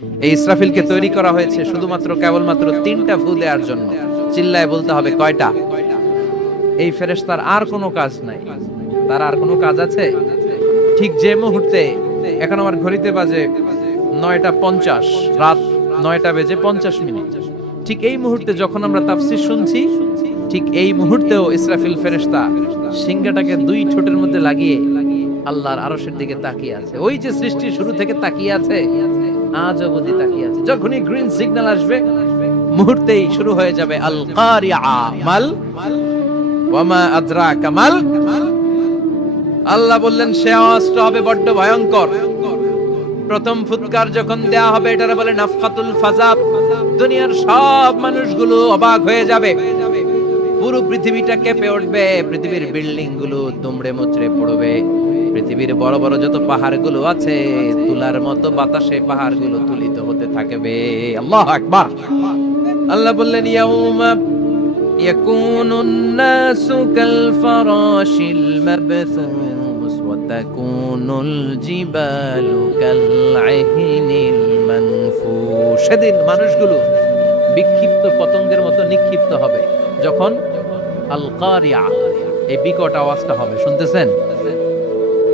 এই ইসরাফিলকে তৈরি করা হয়েছে শুধুমাত্র কেবলমাত্র 3টা ফু দেওয়ার জন্য। চিল্লায় বলতে হবে কয়টা? এই ফেরেশতার আর কোনো কাজ নাই। তার আর কোনো কাজ আছে? ঠিক যে মুহূর্তে, এখন আমার ঘড়িতে বাজে 9টা 50, রাত 9টা বেজে 50 মিনিট, ঠিক এই মুহূর্তে যখন আমরা তাফসীর শুনছি, ঠিক এই মুহূর্তেও ইসরাফিল ফেরেশতা সিংহাটাকে 2 ঠোঁটের মধ্যে লাগিয়ে আল্লাহর আরশের দিকে তাকিয়ে আছে। ওই যে সৃষ্টির শুরু থেকে তাকিয়ে আছে, আজ অবধি তাকিয়ে আছে। যখনই গ্রিন সিগন্যাল আসবে, মুহূর্তেই শুরু হয়ে যাবে আল কারিআ মাল ওয়ামা আদরাকা মাল। আল্লাহ বললেন সে আওয়াজটা হবে বড্ড ভয়ঙ্কর। প্রথম ফুৎকার যখন দেয়া হবে, এটারে বলে নাফখাতুল ফাজাব। দুনিয়ার সব মানুষগুলো অবাক হয়ে যাবে, পুরো পৃথিবীটা কেঁপে উঠবে, পৃথিবীর বিল্ডিং গুলো দুমড়ে মুচড়ে পড়বে, পৃথিবীর বড় বড় যত পাহাড়গুলো আছে তুলার মতো বাতাসে পাহাড়গুলো তুলিত হতে থাকবে। আল্লাহু আকবার। আল্লাহ বললেন ইয়াউমা ইয়াকুনুন নাসু কাল ফারাশিল মাবথুস ওয়া তাকুনুল জিবালু কাল ইহনিল মানফুশ। সেদিন মানুষগুলো বিক্ষিপ্ত পতঙ্গের মতো নিক্ষিপ্ত হবে যখন আল কারিআ, এই বিকট আওয়াজটা হবে। শুনতেছেন?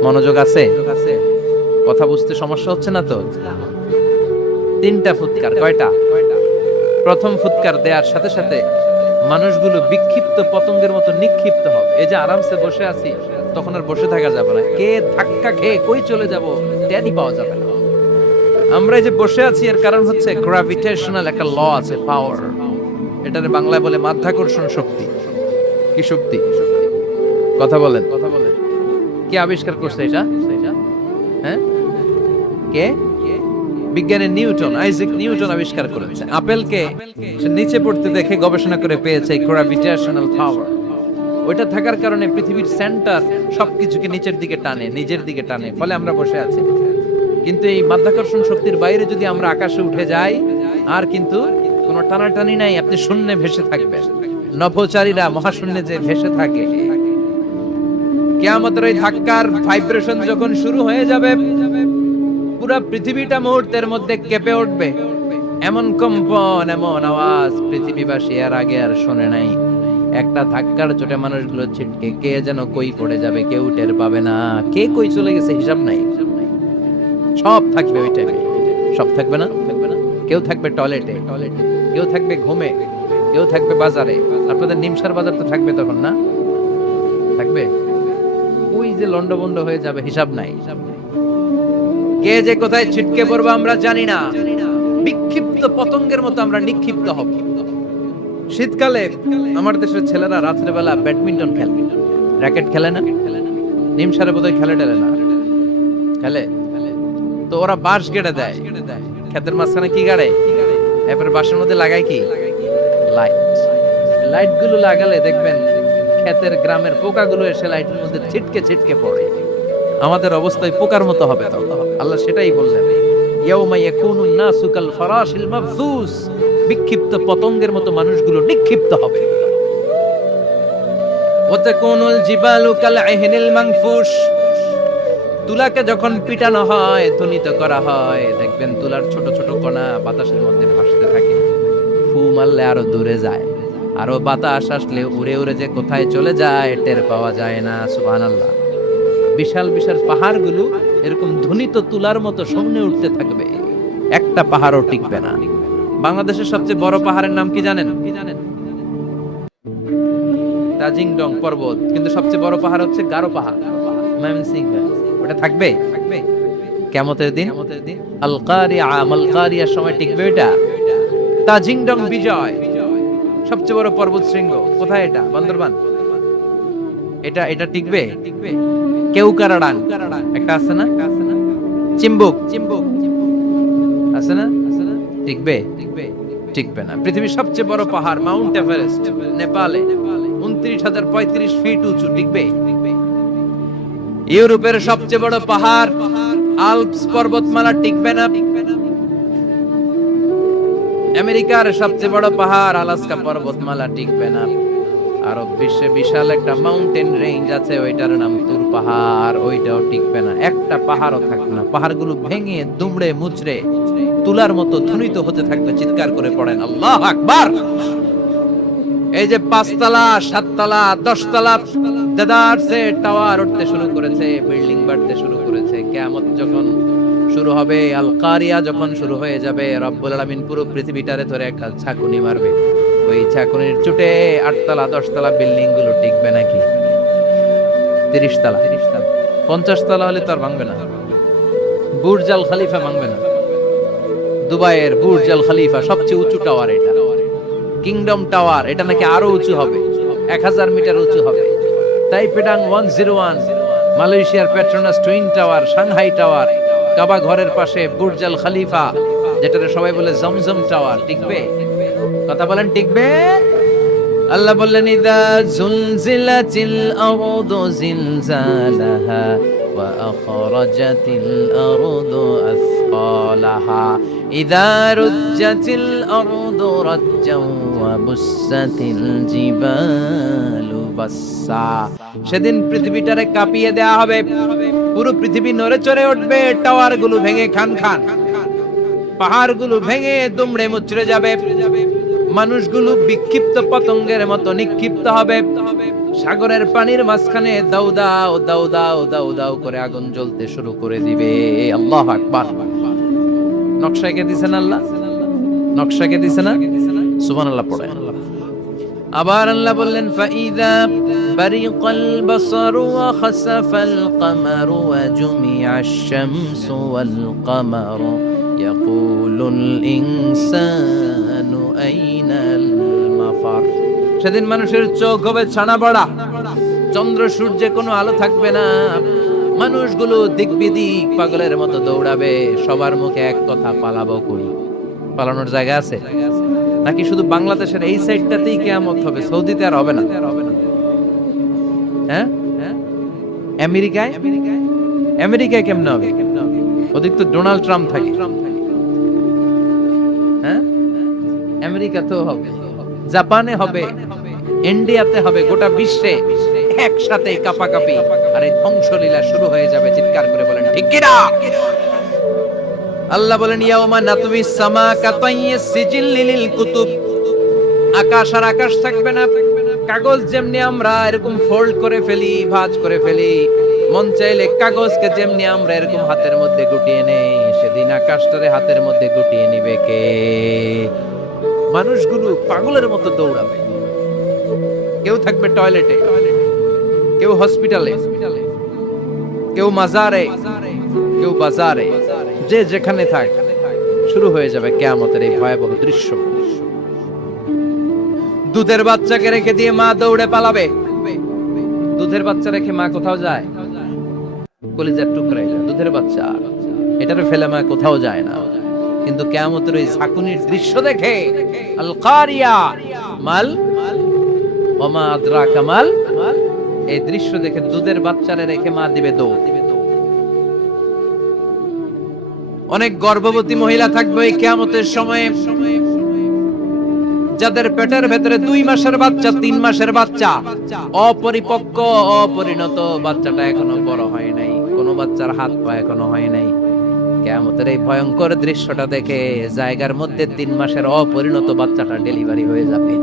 মনোযোগ আছে? কথা বুঝতে সমস্যা হচ্ছে না তো? 3টা ফুৎকার। কয়টা? প্রথম ফুৎকার দেওয়ার সাথে সাথে মানুষগুলো বিক্ষিপ্ত পতঙ্গের মতো নিক্ষিপ্ত হবে। এই যে আরামসে বসে আছি, তখন আর বসে থাকা যাবে না। কে ধাক্কা খেয়ে কই চলে যাব টেরই পাওয়া যাবে না। আমরা এই যে বসে আছি, এর কারণ হচ্ছে গ্র্যাভিটেশনাল একটা ল আছে, পাওয়ার। এটার বাংলায় বলে মাধ্যাকর্ষণ শক্তি। কি শক্তি? কথা বলেন। কে আবিষ্কার করছে এটা? হ্যাঁ, কে? বিজ্ঞানের নিউটন, আইজাক নিউটন আবিষ্কার করেছে। আপেলকে সে নিচে পড়তে দেখে গবেষণা করে পেয়েছে গ্র্যাভিটেশনাল পাওয়ার। ওইটা থাকার কারণে পৃথিবীর সেন্টার সবকিছুকে নিচের দিকে টানে, নিজের দিকে টানে, ফলে আমরা বসে আছি। কিন্তু এই মাধ্যাকর্ষণ শক্তির বাইরে যদি আমরা আকাশে উঠে যাই, আর কিন্তু কোনো টানাটানি নাই, আপনি শূন্যে ভেসে থাকবেন। নভোচারীরা মহাশূন্যে যে ভেসে থাকে, কিয়ামতের ওই ধাক্কার ভাইব্রেশন যখন শুরু হয়ে যাবে, পুরো পৃথিবীটা মুহূর্তের মধ্যে কেঁপে উঠবে। এমন কম্পন, এমন আওয়াজ পৃথিবীবাসী এর আগে আর শোনে নাই। একটা ধাক্কার চোটে মানুষগুলো ছিটকে কে যেন কই পড়ে যাবে, কেউ টের পাবে না। কে কই চলে গেছে হিসাব নাই। সব থাকবে ওই টাইমে, সব থাকবে না। কেউ থাকবে টয়লেটে, কেউ থাকবে ঘুমে, কেউ থাকবে বাজারে। আপনাদের নিমসার বাজার তো থাকবে তখন, না থাকবে? ওই যে লন্ডভন্ড হয়ে যাবে, হিসাব নাই। কে যে কোথায় ছিটকে পড়বে আমরা জানি না। বিক্ষিপ্ত পতঙ্গের মতো আমরা নিক্ষিপ্ত হব। শীতকালে আমার দেশের ছেলেরা রাত্রে বেলা ব্যাডমিন্টন খেলে, র্যাকেট খেলে না? নিমসারে বোধহয় খেলে টেলে না, খেলে তো। ওরা বাঁশ গেড়ে দেয়, ক্ষেতের মাঝখানে কি গাড়ে, এরপর বাঁশের মধ্যে লাগায় কি লাইট। লাইট গুলো লাগালে দেখবেন ক্ষেতের গ্রামের পোকাগুলো এসে লাইটের মধ্যে ছিটকে ছিটকে পড়ে। আমাদের অবস্থায় পোকার মতো হবে তখন। আল্লাহ সেটাই বললেন, ইয়াউমা ইয়াকুনুন নাসু কাল ফারাশিল মাবথুস। বিক্ষিপ্ত পতঙ্গের মতো মানুষগুলো নিক্ষিপ্ত হবে। ওয়া তাকুনুল জিবালু কাল ইহনিল মানফুশ। তুলাকে যখন পিটানো হয়, ধ্বনিত করা হয়, দেখবেন তুলার ছোট ছোট কণা বাতাসের মধ্যে ভাসতে থাকে। ফু মারলে আরো দূরে যায়, আরো বাতাস আসলে উড়ে উড়ে যে কোথায় চলে যায় টের পাওয়া যায় না। সুবহানাল্লাহ। বিশাল বিশাল পাহাড়গুলো এরকম ধ্বনিত তুলার মতো সামনে উঠতে থাকবে, একটা পাহাড়ও টিকবে না। বাংলাদেশের সবচেয়ে বড় পাহাড়ের নাম কি জানেন? তাজিংডং পর্বত। কিন্তু সবচেয়ে বড় পাহাড় হচ্ছে গারো পাহাড়, ময়মনসিংহ। ওটা থাকবে কিয়ামতের দিন। আল কারিআ মাল কারিআর সময় টিকবে ওটা। তাজিংডং বিজয় সবচেয়ে বড় পর্বত শৃঙ্গ। কোথায় এটা? বান্দরবান। এটা টিকবে? কেউকারাডাং একটা আছে না? চিম্বুক আছে না? টিকবে? টিকবে না। পৃথিবীর সবচেয়ে বড় পাহাড় মাউন্ট এভারেস্ট নেপালে, 29,035 ফিট উঁচু, টিকবে? ইউরোপের সবচেয়ে বড় পাহাড় আল্পস পর্বতমালা, টিকবে না। আমেরিকার সবচেয়ে বড় পাহাড় আলাস্কা পর্বতমালা, টিকবে না। আরব বিশ্বে বিশাল একটা মাউন্টেন রেঞ্জ আছে, ওইটার নাম তুর পাহাড়, ওইটাও টিকবে না। একটা পাহাড়ও থাকবে না। পাহাড়গুলো ভেঙে দুমড়ে মুচড়ে তুলার মতো ধ্বনিত হতে থাকবে। চিৎকার করে পড়েন আল্লাহু আকবার। এই যে 5 তলা 7 তলা 10 তলা দেদারসে টাওয়ার উঠতে শুরু করেছে, বিল্ডিং বাড়তে শুরু করেছে। কিয়ামত যখন শুরু হবে, আল কারিয়া যখন শুরু হয়ে যাবে, রব্বুল আলামিন পুরো পৃথিবীটারে ধরে একটা ঝাঁকুনি মারবে। ওই ঝাঁকুনির চোটে 8 তলা 10 তলা বিল্ডিং গুলো টিকবে নাকি? 30 তলা 50 তলা হলে তো আর ভাঙবে না। বুর্জ আল খলিফা ভাঙবে না। দুবাইয়ের বুর্জ আল খলিফা সবচেয়ে উঁচু টাওয়ার, এটা কিংডম টাওয়ার, এটা নাকি আরো উঁচু হবে, 1000 মিটার উঁচু হবে। তাইপেডাং 101, মালয়েশিয়ার Petronas twin tower, Shanghai tower, কাবা ঘরের পাশে বুর্জ আল খলিফা, যেটারে সবাই বলে জমজম টাওয়ার, টিকবে? কথা বলেন, টিকবে? আল্লাহ বললেন ইদা জুলজিলাতিল আরদু জিলজালাহা ওয়া আখরাজাতিল আরদু আসকালাহা ইদা রুজ্জাতিল আরদু রাজ্জাও ওয়া বুসাতিল জিবালু বাসসা। সেদিন পৃথিবীটারে কাঁপিয়ে দেয়া হবে, পুরো পৃথিবী নড়ে চড়ে উঠবে, টাওয়ার গুলো ভেঙে খান খান, পাহাড় গুলো ভেঙে দুমড়ে মুচড়ে যাবে, মানুষগুলো বিক্ষিপ্ত পতঙ্গের মতো নিক্ষিপ্ত হবে, সাগরের পানির মাঝখানে দাউ দাউ দাউ দাউ দাউ দাউ করে আগুন জ্বলতে শুরু করে দিবে। আল্লাহু আকবার। নকশা এঁকে দিছেন আল্লাহ, নকশা এঁকে দিছেন না? সুবহানাল্লাহ পড়ে। আবার আল্লাহ বললেন ফাইদা বারিকাল বাসারু ওয়া খাসাফাল কামারু ওয়া জুমিআশ শামসু ওয়াল কামারু ইয়াকুলুল ইনসানু আইনাল মাফার। সেদিন মানুষের চোখ হবে ছানা বড়া, চন্দ্র সূর্যে কোনো আলো থাকবে না, মানুষগুলো দিক বিদিক পাগলের মতো দৌড়াবে, সবার মুখে এক কথা, পালাবো কই? পালানোর জায়গা আছে নাকি শুধু বাংলাদেশের এই সাইডটাতেই কিয়ামত হবে? সৌদিতে আর হবে না? হ্যাঁ, আমেরিকায়, আমেরিকায় কেমনে হবে? ওদিক তো ডোনাল্ড ট্রাম্প থাকে। হ্যাঁ, আমেরিকাতেও হবে, জাপানে হবে, ইন্ডিয়াতে হবে, গোটা বিশ্বে একসাথে কাপাকাপি আর এই ধ্বংসলীলা শুরু হয়ে যাবে। চিৎকার করে বলেন ঠিক কি না? আল্লাহ বলেন ইয়াউমা নাতমিস সামা কাতাইয়িস সিজিল লিল কুতুব। আকাশ আর আকাশ থাকবে না, কাগজ যেমনি আমরা এরকম ফোল্ড করে ফেলি, ভাঁজ করে ফেলি, মন চাইলে কাগজকে যেমনি আমরা এরকম হাতের মধ্যে গুটিয়ে নেই, সেদিন আকাশটারে হাতের মধ্যে গুটিয়ে নিবে কে? মানুষগুলো পাগলের মতো দৌড়াবে। কেউ থাকবে টয়লেটে, কেউ হসপিটালে, কেউ মাজারে, কেউ বাজারে, যে যেখানে থাক, শুরু হয়ে যাবে কিয়ামতের এই ভয়াবহ দৃশ্য। দুধের বাচ্চাকে রেখে দিয়ে মা দৌড়ে পালাবে। দুধের বাচ্চা রেখে মা কোথাও যায়? কলিজার টুকরা, দুধের বাচ্চা, এটারে ফেলে মা কোথাও যায় না। কিন্তু কিয়ামতের ওই ঝাঁকুনির দৃশ্য দেখে, আল কারিয়া মাল ওয়া মা আদরাকা মাল, এই দৃশ্য দেখে দুধের বাচ্চারে রেখে মা দিবে দৌড়। অনেক গর্ভবতী মহিলা থাকবে এই কিয়ামতের সময়ে, যাদের পেটের ভেতরে 2 মাসের বাচ্চা, 3 মাসের বাচ্চা, অপরিপক্ক অপরিণত, বাচ্চাটা এখনো বড় হয় নাই, কোনো বাচ্চার হাত পা এখনো হয় নাই। কিয়ামতের এই ভয়ঙ্কর দৃশ্যটা দেখে জায়গার মধ্যে 3 মাসের অপরিণত বাচ্চাটা ডেলিভারি হয়ে যাবে।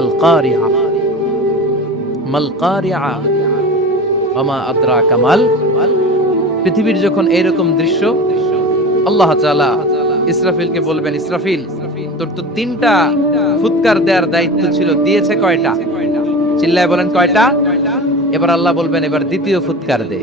আল কারিয়া মাল কারিয়া ওয়া মা আদরাকা মাল। পৃথিবীর যখন এরকম দৃশ্য, আল্লাহ তাআলা ইসরাফিলকে বলবেন, ইসরাফিল তোর তো 3টা ফুৎকার দেওয়ার দায়িত্ব ছিল, দিয়েছে কয়টা? চিল্লায় বলেন কয়টা? এবার আল্লাহ বলবেন এবার দ্বিতীয় ফুৎকার দে।